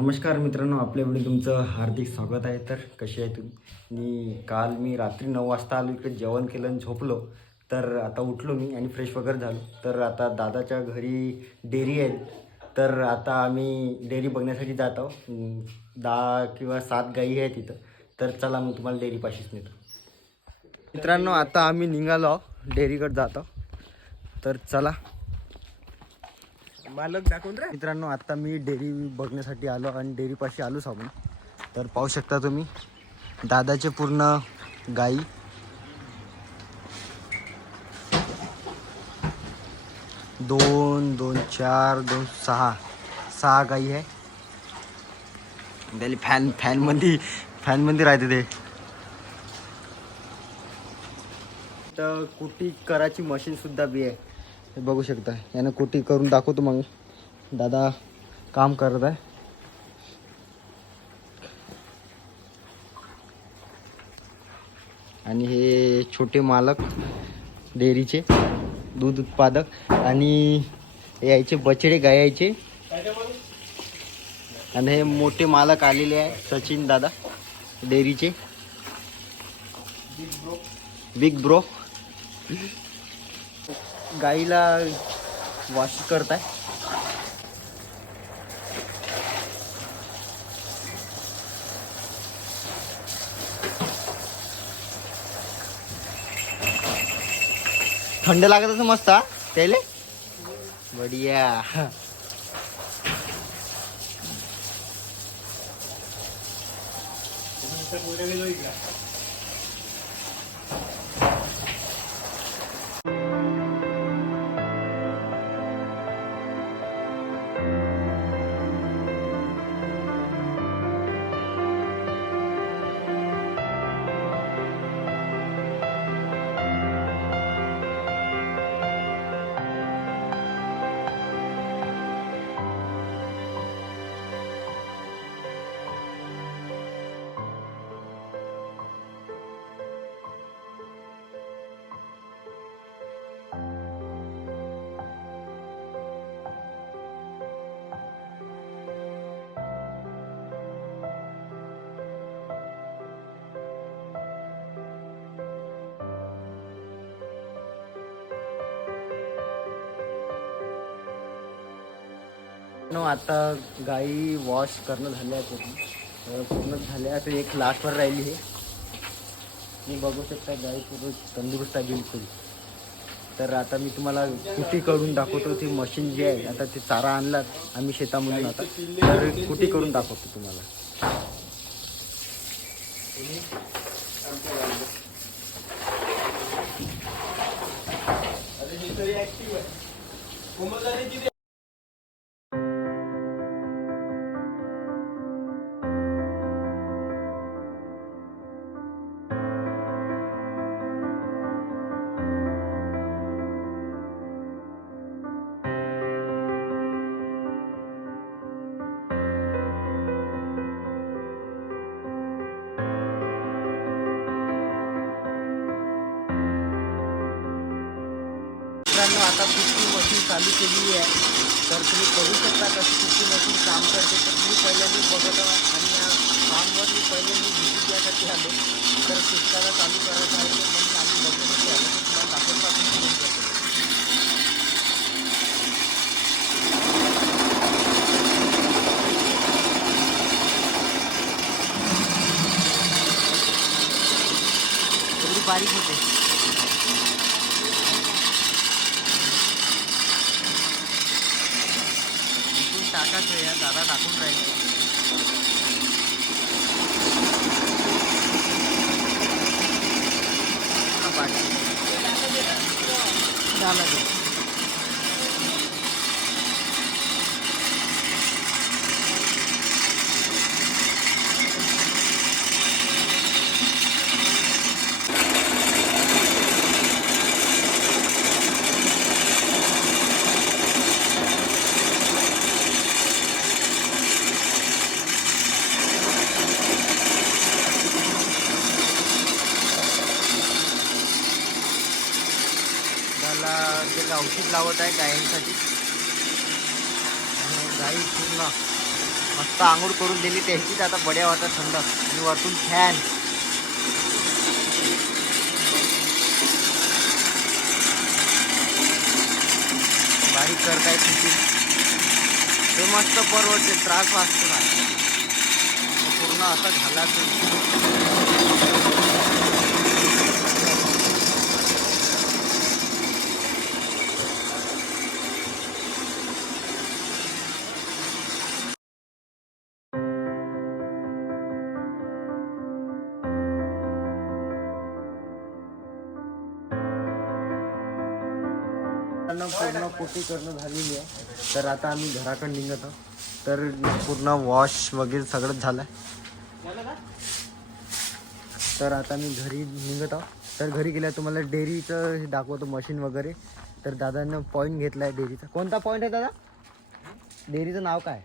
नमस्कार मित्रांनो आपल्याकडे तुमचं हार्दिक स्वागत आहे. तर कसे आहे तुम्ही? मी काल मी रात्री नऊ वाजता आलो इकडे जेवण केलं आणि झोपलो. तर आता उठलो मी आणि फ्रेश वगैरे झालो. तर आता दादाच्या घरी डेअरी आहे. तर आता आम्ही डेअरी बघण्यासाठी जात आहोत. दहा किंवा सात गाई आहे तिथं तर चला मग तुम्हाला डेअरीपाशीच नेतो. मित्रांनो आता आम्ही निघालो आहोत. डेअरीकडे जात आहोत. तर चला. मालक दाखवून रे मित्रांनो आता मी डेअरी बघण्यासाठी आलो आणि डेअरीपाशी आलोच आपण तर पाहू शकता तुम्ही दादाचे पूर्ण गाई. दोन दोन चार दोन सहा. सहा गाई आहे. त्याला फॅन फॅनमध्ये फॅनमध्ये राहते ते. तर कुटी करायची मशीन सुद्धा बी आहे. हे बघू शकता. यानं कुटी करून दाखवतो मग. दादा काम करत आहे. आणि हे छोटे मालक डेअरीचे दूध उत्पादक आणि यायचे बछडे गायचे. आणि हे मोठे मालक आलेले आहे सचिन दादा डेअरीचे. बिग ब्रो गाईला वॉश करताय. थंड लागत असं मस्त त्याले बढिया. नो आता गाई वॉश करणं झालं आहे पूर्ण पूर्ण झालं आहे आता एक लास्टवर राहिली हे. मी बघू शकता गाई पूर्ण तंदुरुस्त आहे बिलकुल. तर आता मी तुम्हाला कुटी करून दाखवतो ती मशीन जी आहे आता ते चारा आणला आम्ही शेतामधून आता. तर कुटी करून दाखवतो तुम्हाला. मित्रांनो, आता कुस्ती मशीन चालू केली आहे. तर तुम्ही बघू शकता कसं कुस्ती मशीन काम करते. तर मी पहिल्यांदा बघत आणि या फार्मवर मी पहिल्यांदा व्हिजिट द्यासाठी आलो. तर शिक्षकाला चालू करायचं आहे एवढी बारीक होते. আছে যারা রাখুন রাই চালা যায় लावत आहे गायींसाठी. आणि गाई पूर्ण मस्त आंघोळ करून दिली. त्याचीच आता बड्या वाटत थंड. आणि वरतून फॅन. बारीक करताय तिथे ते मस्त परवडते त्रास वाचतो ना. पूर्ण असं झाला त्यांना पूर्ण पोटी करणं झालेली आहे. तर आता आम्ही घराकडे निघत आहोत. तर पूर्ण वॉश वगैरे सगळंच झालं तर आता मी घरी निघत आहोत. तर घरी गेल्या तुम्हाला डेअरीचं हे दाखवतो मशीन वगैरे. तर दादानं पॉईंट घेतला आहे डेअरीचा. कोणता पॉईंट आहे दादा? डेअरीचं नाव काय?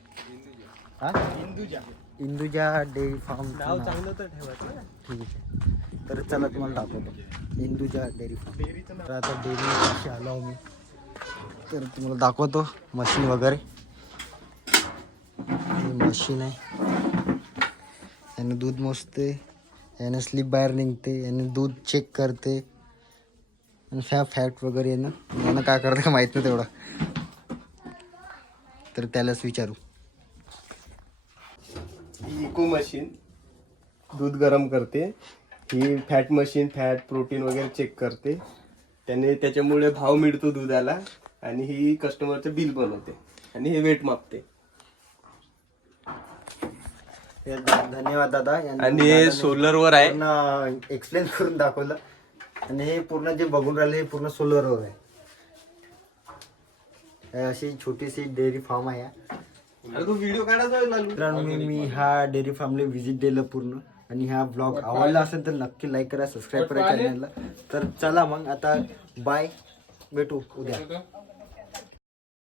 हा? इंदुजा इंदुजा डेअरी फार्म नाव. चांगलं तर ठेवायचं ठीक आहे. तर चला तुम्हाला दाखवतो. Induja dairy farm. तर आता डेअरी आलो मी तर तुम्हाला दाखवतो मशीन वगैरे. मशीन आहे. याने दूध मोजते याने स्लीप बाहेर निघते याने दूध चेक करते. आणि फॅट फॅट वगैरे यानं यानं काय करते माहीत नाही तेवढं. तर त्यालाच विचारू. ही इको मशीन दूध गरम करते. ही फॅट मशीन फॅट प्रोटीन वगैरे चेक करते. त्याने त्याच्यामुळे भाव मिळतो दुधाला. आणि ही कस्टमरचं बिल बनवते. आणि हे वेट मापते. हे धन्यवाद दादा. आणि हे दादाने सोलरवर आहे. एक्सप्लेन करून दाखवलं. आणि हे पूर्ण जे बघून राहिले हे पूर्ण सोलरवर आहे. हे अशी छोटीशी डेअरी फार्म आहे. व्हिडिओ आहे मित्रांनो मी मी हा डेअरी फार्मला व्हिजिट दिलं पूर्ण. आणि हा ब्लॉग आवडला असेल तर नक्की लाईक करा सबस्क्राईब करा चॅनलला तर चला मग आता बाय भेटू उद्या.